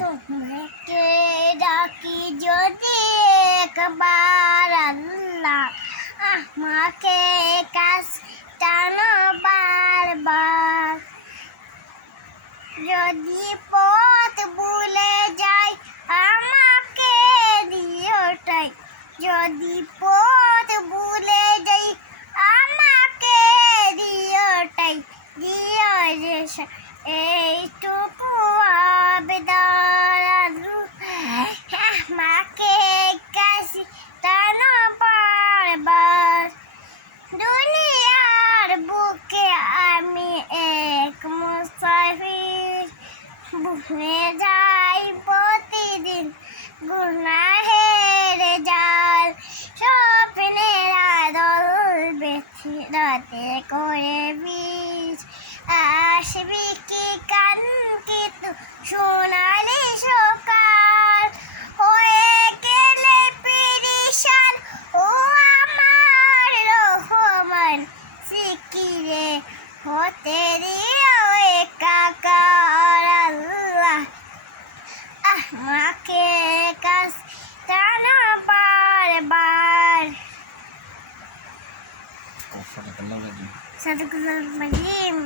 তোমাকে ডাকি যদি একবার আল্লাহ, আমাকে কাছে টানো বারবার। যদি পথ ভুলে যাই আমাকে দিওটাই, যদি পথ ভুলে যাই আমাকে দিওটাই, দিও যে এইটুকু আবেদন, আমাকে কাছে টানো বারবার। দুনিয়ার বুকে আমি এক মুসাফির, ভুলে যাই প্রতিদিন গুনাহের জাল। স্বপ্নের আদল বেঁধে রাতে করে বিষ, আসবি কি কাঙ্ক্ষিত সোনালি সকাল। হয়ে গেলে পেরেশান ও আমার রহমান, সিকিরে হতে দিও একাকার আল্লাহ, আমাকে কাছে টানো বারবার। সাদাকাল্লাহু আযীম।